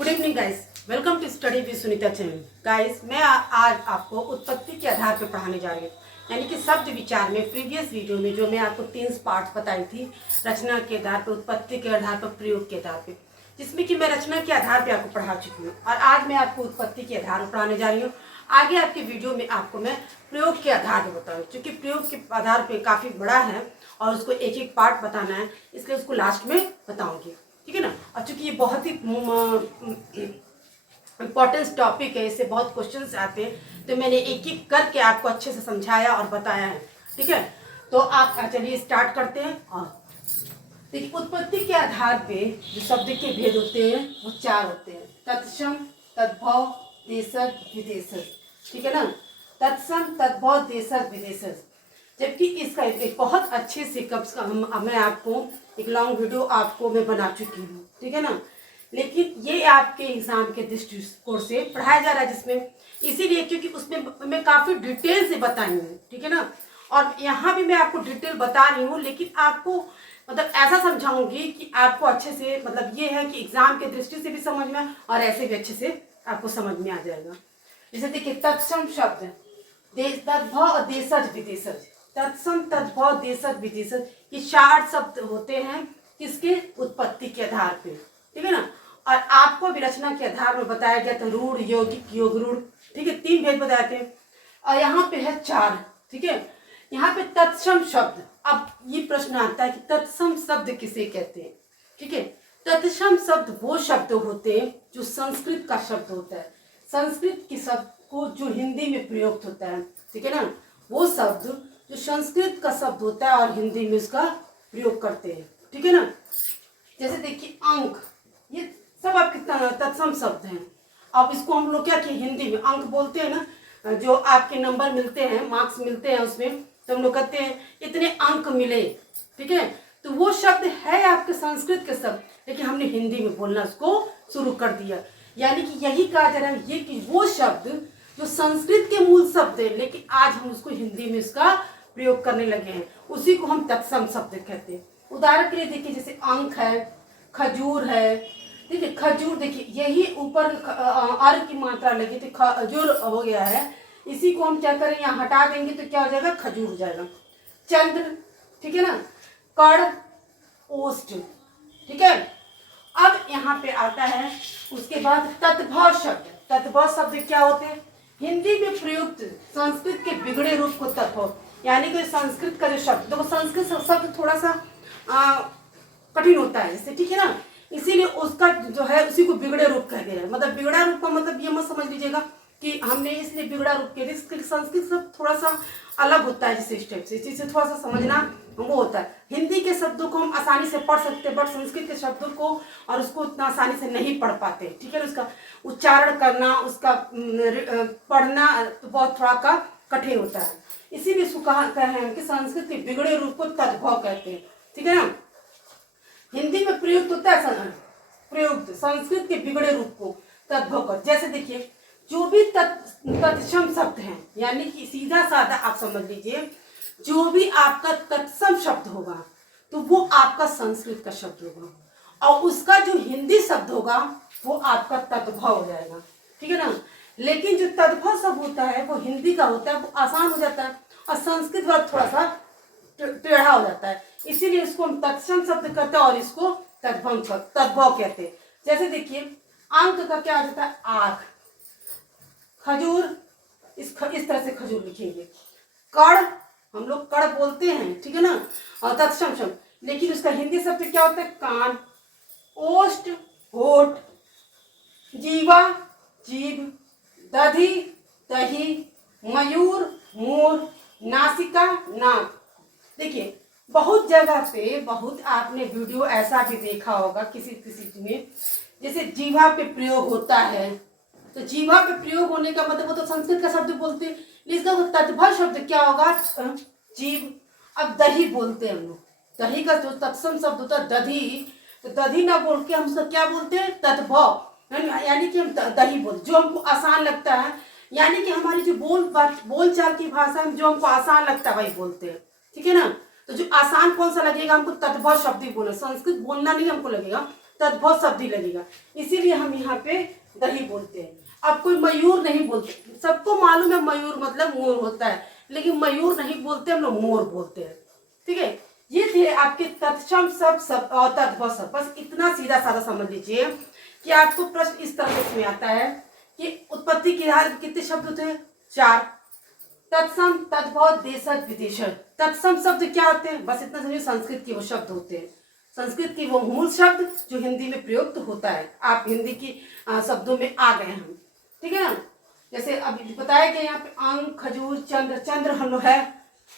Good evening guys, welcome to study with Sunita channel. Guys मैं आज आपको उत्पत्ति के आधार पर पढ़ाने जा रही हूँ, यानी कि शब्द विचार में प्रीवियस वीडियो में जो मैं आपको 3 पार्ट्स बताई थी, रचना के आधार पर, उत्पत्ति के आधार पर, प्रयोग के आधार पर, जिसमें कि मैं रचना के आधार पर आपको पढ़ा चुकी हूँ और आज मैं आपको उत्पत्ति के आधार पर पढ़ाने जा रही हूँ। आगे आपके वीडियो में आपको मैं प्रयोग के आधार पर बताऊँ, क्योंकि प्रयोग के आधार पर काफ़ी बड़ा है और उसको एक एक पार्ट बताना है, इसलिए उसको लास्ट में बताऊँगी, ठीक है ना। और चूंकि ये बहुत ही इम्पोर्टेंट टॉपिक है, इससे बहुत क्वेश्चंस आते हैं, तो मैंने एक एक करके आपको अच्छे से समझाया और बताया है, ठीक है। तो आप चलिए स्टार्ट करते हैं। और देखिए, उत्पत्ति के आधार पे जो शब्द के भेद होते हैं वो 4 होते हैं: तत्सम, तद्भव, देशज, विदेशज, ठीक है ना। तत्सम, तद्भव, देशज, विदेशज। जबकि इसका एक बहुत अच्छे से मैं आपको एक लॉन्ग वीडियो आपको मैं बना चुकी हूँ, ठीक है ना। लेकिन ये आपके एग्जाम के दृष्टिकोण से पढ़ाया जा रहा है, जिसमें इसीलिए क्योंकि उसमें मैं काफ़ी डिटेल से बताई हूँ, ठीक है ना। और यहाँ भी मैं आपको डिटेल बता रही हूँ, लेकिन आपको मतलब ऐसा समझाऊंगी कि आपको अच्छे से, मतलब ये है कि एग्जाम के दृष्टि से भी समझ में और ऐसे भी अच्छे से आपको समझ में आ जाएगा। जैसे देखिए, तत्सम शब्द, तद्भव और देशज, विदेशज। तत्सम, तद्भव, देशज, विदेशज, ये 4 शब्द होते हैं किसके? उत्पत्ति के आधार पे, ठीक है ना। और आपको भी रचना के आधार में बताया गया था रूढ़, यौगिक, योग रूढ़, ठीक है, 3 भेद बताए थे और यहाँ पे है 4, ठीक है। यहाँ पे तत्सम शब्द, अब ये प्रश्न आता है कि तत्सम शब्द किसे कहते हैं, ठीक है। तत्सम शब्द वो शब्द होते हैं जो संस्कृत का शब्द होता है, संस्कृत के शब्द को जो हिंदी में प्रयुक्त होता है, ठीक है ना। वो शब्द जो संस्कृत का शब्द होता है और हिंदी में उसका प्रयोग करते हैं, ठीक है ना। जैसे देखिए, अंक, ये सब आपके तत्सम शब्द हैं। अब इसको हम लोग क्या किए, हिंदी में अंक बोलते हैं ना, जो आपके नंबर मिलते हैं, मार्क्स मिलते हैं उसमें, तो हम लोग कहते हैं इतने अंक मिले, ठीक है। तो वो शब्द है आपके संस्कृत के शब्द, लेकिन हमने हिंदी में बोलना उसको शुरू कर दिया। यानी कि यही कहा जा रहा है ये कि वो शब्द जो संस्कृत के मूल शब्द है, लेकिन आज हम उसको हिंदी में उसका प्रयोग करने लगे हैं, उसी को हम तत्सम शब्द कहते हैं। उदाहरण के लिए देखिए, जैसे अंक है, खजूर है, ठीक है। खजूर देखिए, यही ऊपर अर्घ की मात्रा लगी तो खजूर हो गया है, इसी को हम क्या करें, यहाँ हटा देंगे तो क्या हो जाएगा, खजूर हो जाएगा। चंद्र, ठीक है ना। कड़, ओष्ठ, ठीक है। अब यहाँ पे आता है उसके बाद तद्भव शब्द। तद्भव शब्द क्या होते हैं? हिंदी में प्रयुक्त संस्कृत के बिगड़े रूप को तद्भव, यानी कि संस्कृत का जो शब्द, देखो संस्कृत शब्द थोड़ा सा कठिन होता है जैसे, ठीक है ना, इसीलिए उसका जो है उसी को बिगड़े रूप कह दिया है। मतलब बिगड़ा रूप का मतलब ये मत समझ लीजिएगा कि हमने इसलिए बिगड़ा रूप किया, संस्कृत शब्द थोड़ा सा अलग होता है, जैसे इस टाइप से, इस चीज से थोड़ा सा समझना वो होता है। हिंदी के शब्दों को हम आसानी से पढ़ सकते हैं, बट संस्कृत के शब्दों को और उसको उतना आसानी से नहीं पढ़ पाते, ठीक है। उसका उच्चारण करना, उसका पढ़ना तो बहुत थोड़ा का कठिन होता है, इसीलिए इसको कहा है कि संस्कृत के बिगड़े रूप को तद्भव कहते हैं, ठीक है ना। हिंदी में प्रयुक्त होता है प्रयुक्त संस्कृत के बिगड़े रूप को तद्भव कर। जैसे देखिए, जो भी तत्सम शब्द हैं, यानी कि सीधा साधा आप समझ लीजिए, जो भी आपका तत्सम शब्द होगा तो वो आपका संस्कृत का शब्द होगा और उसका जो हिंदी शब्द होगा वो आपका तद्भव हो जाएगा, ठीक है ना। लेकिन जो तद्भव शब्द होता है वो हिंदी का होता है, वो आसान हो जाता है और संस्कृत वाला थोड़ा सा टेढ़ा हो जाता है, इसीलिए इसको हम तत्सम शब्द करते हैं और इसको तद्भव कहते हैं। जैसे देखिए, अंक का क्या आ जाता है, आँख, खजूर, इस तरह से खजूर लिखेंगे। कड़, हम लोग कड़ बोलते हैं, ठीक है ना, और तत्सम शब्द, लेकिन उसका हिंदी शब्द क्या होता है, कान, ओष्ठ, होठ, जीवा, जीभ, दधी, दही, मयूर, मोर, नासिका, नाक। देखिए, बहुत जगह पे बहुत आपने वीडियो ऐसा भी देखा होगा किसी किसी में, जैसे जीवा पे प्रयोग होता है, तो जीवा पे प्रयोग होने का मतलब वो तो संस्कृत का शब्द बोलते हैं, इसका वो तद्भव शब्द क्या होगा, जीव। अब दही बोलते हैं हम लोग, दही का जो तत्सम शब्द होता है दधी, तो दधी ना बोल के हम उसका क्या बोलते हैं, तद्भव, यानी कि हम दही बोलते, जो हमको आसान लगता है, यानी कि हमारी जो बोलचाल की भाषा में जो हमको आसान लगता है वही बोलते हैं, ठीक है ना। तो जो आसान कौन सा लगेगा हमको, तद्भव शब्द ही बोलना, संस्कृत बोलना नहीं हमको लगेगा, तद्भव शब्द ही लगेगा, इसीलिए हम यहाँ पे दही बोलते हैं। अब कोई मयूर नहीं बोलते, सबको मालूम है मयूर मतलब मोर होता है, लेकिन मयूर नहीं बोलते, हम लोग मोर बोलते हैं। ठीक है, ये थे आपके तत्सम सब और तद्भव सब। बस इतना सीधा साधा समझ लीजिए कि आपको प्रश्न इस तरह से आता है कि उत्पत्ति के हाल कितने शब्द होते हैं? 4। तत्सम, तद्भव, देशज, विदेशज। तत्सम शब्द क्या होते हैं? बस इतना समझिए, संस्कृत के वो शब्द होते हैं, संस्कृत की वो मूल शब्द जो हिंदी में प्रयुक्त होता है। आप हिंदी की शब्दों में आ गए हम, ठीक है ना। जैसे अभी बताया गया यहाँ पे अंक, खजूर, चंद्र। चंद्र हम लोग है,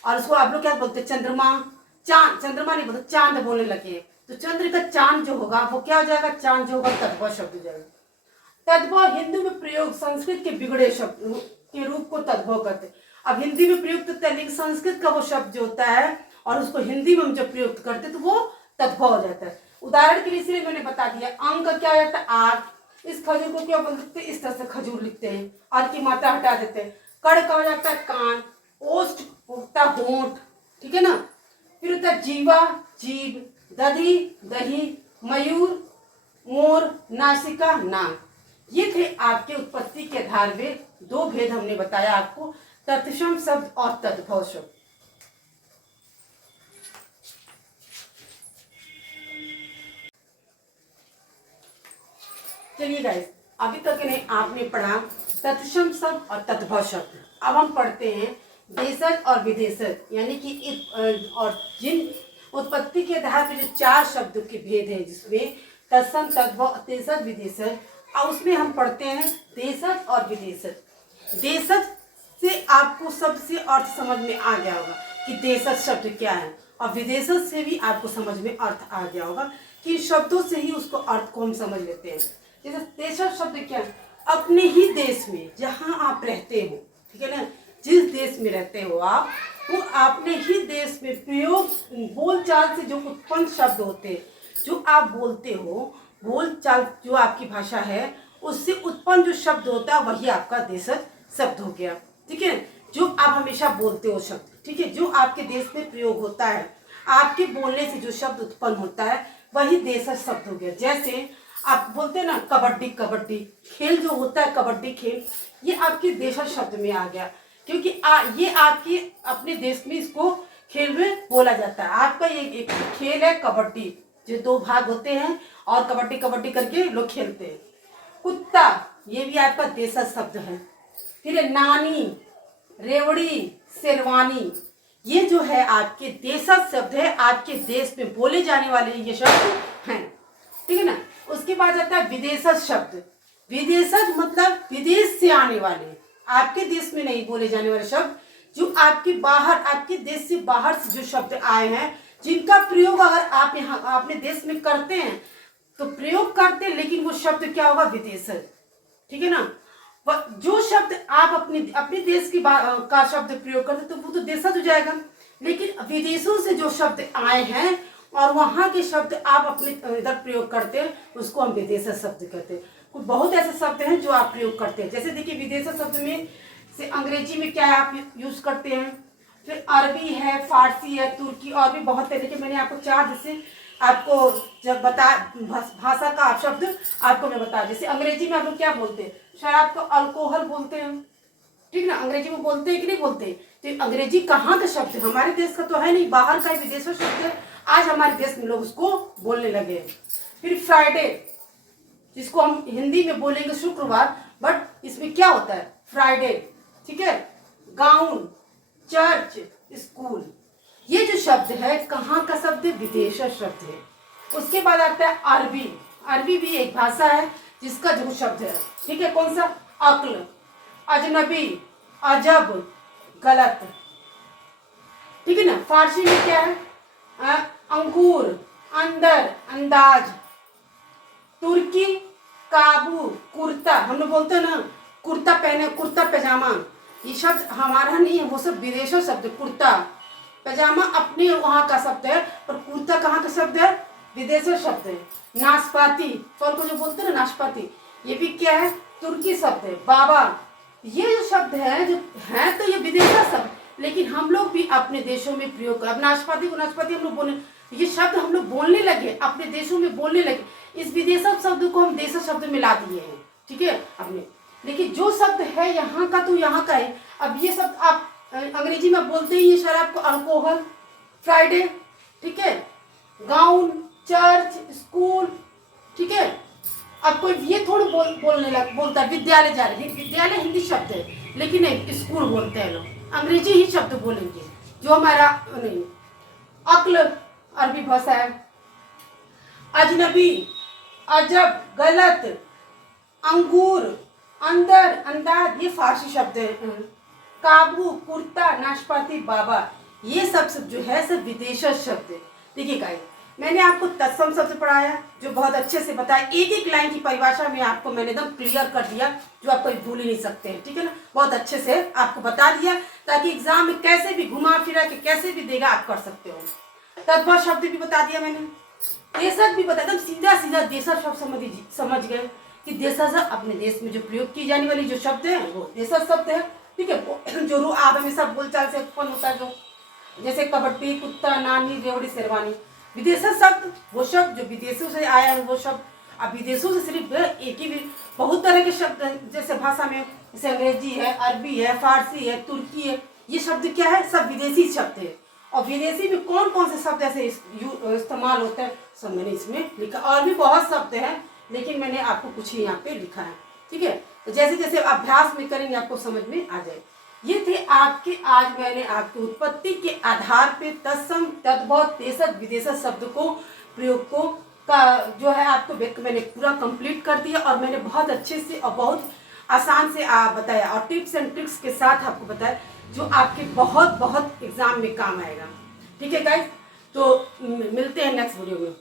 और उसको आप लोग क्या बोलते हैं? चंद्रमा। चांद, चंद्रमा नहीं बोलते, चांद बोलने लगे। तो चंद्र का चांद जो होगा वो क्या हो जाएगा? चांद जो होगा तद्भव शब्द हो जाएगा। तद्भव हिंदी में प्रयोग संस्कृत के बिगड़े शब्द के रूप को तद्भव करते हैं। अब हिंदी में प्रयुक्त होता है, लेकिन संस्कृत का वो शब्द जो होता है और उसको हिंदी में हम जब प्रयुक्त करते हैं तो वो तद्भव हो जाता है। उदाहरण के लिए इसलिए मैंने बता दिया, अंक का क्या हो जाता है? आग। इस खजूर को क्या बोलते हैं? इस तरह से खजूर लिखते हैं, आर की मात्रा हटा देते हैं। कड़ का हो जाता है कान, ओष्ठ होता है होंठ, ठीक है ना। फिर होता है जीवा, जीभ, दधी, दही, मयूर, मोर, नासिका, नाक। ये थे आपके उत्पत्ति के आधार में 2 भेद हमने बताया आपको, तत्सम शब्द और तद्भव शब्द। चलिए गाइस, अभी तक ने आपने पढ़ा तत्सम शब्द और तद्भव शब्द। अब हम पढ़ते हैं देशज और विदेशज, यानी कि और जिन उत्पत्ति के आधार पर जो 4 शब्दों के भेद हैं, जिसमें तत्सम, तद्भव, देशज, विदेशज। और उसमें हम पढ़ते हैं देशज और विदेशज। देशज से आपको सबसे अर्थ समझ में आ गया होगा कि देशज शब्द क्या है, और विदेशज से भी आपको समझ में अर्थ आ गया होगा कि शब्दों से ही उसको अर्थ को हम समझ लेते हैं। जैसे देशज शब्द क्या है? अपने ही देश में जहाँ आप रहते हो, ठीक है ना, जिस देश में रहते हो आप, वो अपने ही देश में प्रयोग बोलचाल से जो उत्पन्न शब्द होते हैं, जो आप बोलते हो, बोलचाल जो आपकी भाषा है उससे उत्पन्न जो शब्द होता है वही आपका देशज शब्द हो गया। ठीक है, जो आप हमेशा बोलते हो शब्द, ठीक है, जो आपके देश में प्रयोग होता है, आपके बोलने से जो शब्द उत्पन्न होता है वही देशज शब्द हो गया। जैसे आप बोलते हैं ना कबड्डी, कबड्डी खेल जो होता है, कबड्डी खेल, ये आपके देशज शब्द में आ गया, क्योंकि ये आपके अपने देश में इसको खेल में बोला जाता है। आपका ये एक खेल है कबड्डी, जो 2 भाग होते हैं और कबड्डी कबड्डी करके लोग खेलते हैं। कुत्ता, ये भी आपका देशज शब्द है। फिर नानी, रेवड़ी, शेरवानी, ये जो है आपके देशज शब्द है, आपके देश में बोले जाने वाले ये शब्द हैं, ठीक है ना। उसके बाद आता है विदेशज शब्द। विदेशज मतलब विदेश से आने वाले, आपके देश में नहीं बोले जाने वाले शब्द, जो आपके बाहर, आपके देश से बाहर से जो शब्द आए हैं, जिनका प्रयोग अगर आप यहाँ अपने देश में करते हैं तो प्रयोग करते हैं, लेकिन वो शब्द क्या होगा? विदेशज, ठीक है ना। जो शब्द आप अपने देश की का शब्द प्रयोग करते तो वो तो देशज हो जाएगा, लेकिन विदेशों से जो शब्द आए हैं और वहाँ के शब्द आप अपने इधर प्रयोग करते हैं, उसको हम विदेशज शब्द कहते हैं। कुछ बहुत ऐसे शब्द हैं जो आप प्रयोग करते हैं। जैसे देखिए, विदेशज शब्द में से अंग्रेजी में क्या है आप यूज करते हैं, फिर अरबी है, फारसी है, तुर्की, और भी बहुत तरीके। मैंने आपको 4 जैसे आपको जब भाषा का आप शब्द आपको मैं बता, जैसे अंग्रेजी में आप लोग क्या बोलते हैं? शराब को अल्कोहल बोलते हैं, ठीक ना, अंग्रेजी में बोलते हैं कि नहीं बोलते? तो अंग्रेजी कहाँ का शब्द है? हमारे देश का तो है नहीं, बाहर का विदेशी शब्द है। आज हमारे देश में लोग उसको बोलने लगे। फिर फ्राइडे, जिसको हम हिंदी में बोलेंगे शुक्रवार, बट इसमें क्या होता है? फ्राइडे, ठीक है। गाउन, चर्च, स्कूल, ये जो शब्द है कहाँ का शब्द है? विदेशी शब्द है। उसके बाद आता है अरबी। अरबी भी एक भाषा है जिसका जो शब्द है, ठीक है, कौन सा? अक्ल, अजनबी, अजब, गलत, ठीक है ना। फारसी में क्या है? अंगूर, अंदर, अंदाज। तुर्की, काबू, कुर्ता, हम लोग बोलते हैं ना कुर्ता पहने, कुर्ता पैजामा, ये शब्द हमारा नहीं है, वो सब विदेशी शब्द। कुर्ता पैजामा अपने वहाँ का शब्द है, पर कुर्ता कहाँ का शब्द है? विदेशी शब्द है। नाशपाती, फल को जो बोलते हैं ना नाशपाती, ये भी क्या है? तुर्की शब्द है। बाबा, ये जो शब्द है जो है तो ये विदेशी शब्द, लेकिन हम लोग भी अपने देशों में प्रयोग कर, अब नाशपाती को नाशपाती हम लोग बोले, ये शब्द हम लोग बोलने लगे, अपने देशों में बोलने लगे, इस विदेशक शब्द को हम देशज शब्द मिला दिए हैं, ठीक है अपने। लेकिन जो शब्द है यहाँ का तो यहाँ का है। अब ये शब्द आप अंग्रेजी में बोलते ही ये शराब को अल्कोहल, फ्राइडे, ठीक है, गाउन, चर्च, स्कूल, ठीक है। अब कोई ये थोड़ा बोलता है विद्यालय जा रहे हैं, विद्यालय हिंदी शब्द है लेकिन नहीं, स्कूल बोलते हैं लोग, अंग्रेजी ही शब्द बोलेंगे जो हमारा नहीं। अक्ल अरबी भाषा है, अजनबी, अजब, गलत, अंगूर, अंदर, अंदाज, ये फारसी शब्द है। काबू, कुर्ता, नाशपाती, बाबा, ये सब जो है सब विदेशज शब्द है। देखिए गाइस, मैंने आपको तत्सम शब्द पढ़ाया जो बहुत अच्छे से बताया, एक एक लाइन की परिभाषा में आपको मैंने एकदम क्लियर कर दिया जो आप कोई भूल ही नहीं सकते हैं, ठीक है ना। बहुत अच्छे से आपको बता दिया ताकि एग्जाम में कैसे भी घुमा फिरा के कैसे भी देगा आप कर सकते हो। तद्भव शब्द भी बता दिया मैंने, देशज भी बता, एकदम सीधा सीधा देशज शब्द समझ गए कि देशज अपने देश में जो प्रयोग की जाने वाली जो शब्द है वो देशज शब्द है, ठीक है। जो आप में सब बोलचाल से उत्पन्न होता है, जो जैसे कबड्डी, कुत्ता, नानी, रेवड़ी, शेरवानी, विदेशज शब्द वो शब्द जो विदेशों से आया है वो शब्द। अब विदेशों से सिर्फ एक ही बहुत तरह के शब्द हैं, जैसे भाषा में जैसे अंग्रेजी है, अरबी है, फारसी है, तुर्की है, ये शब्द क्या है, सब विदेशी शब्द है। और विदेशी में कौन कौन से शब्द ऐसे इस्तेमाल होते हैं सब मैंने इसमें लिखा। और भी बहुत शब्द हैं लेकिन मैंने आपको कुछ ही यहाँ पे लिखा है, ठीक है। तो जैसे जैसे अभ्यास में करेंगे आपको समझ में आ जाए। ये थे आपके, आज मैंने आपकी उत्पत्ति के आधार पे तत्सम, तद्भव, देशज, विदेशज शब्द को प्रयोग को का जो है आपको मैंने पूरा कंप्लीट कर दिया और मैंने बहुत अच्छे से और बहुत आसान से बताया और टिप्स एंड ट्रिक्स के साथ आपको बताया जो आपके बहुत बहुत एग्जाम में काम आएगा, ठीक है गाइस। तो मिलते हैं नेक्स्ट वीडियो में।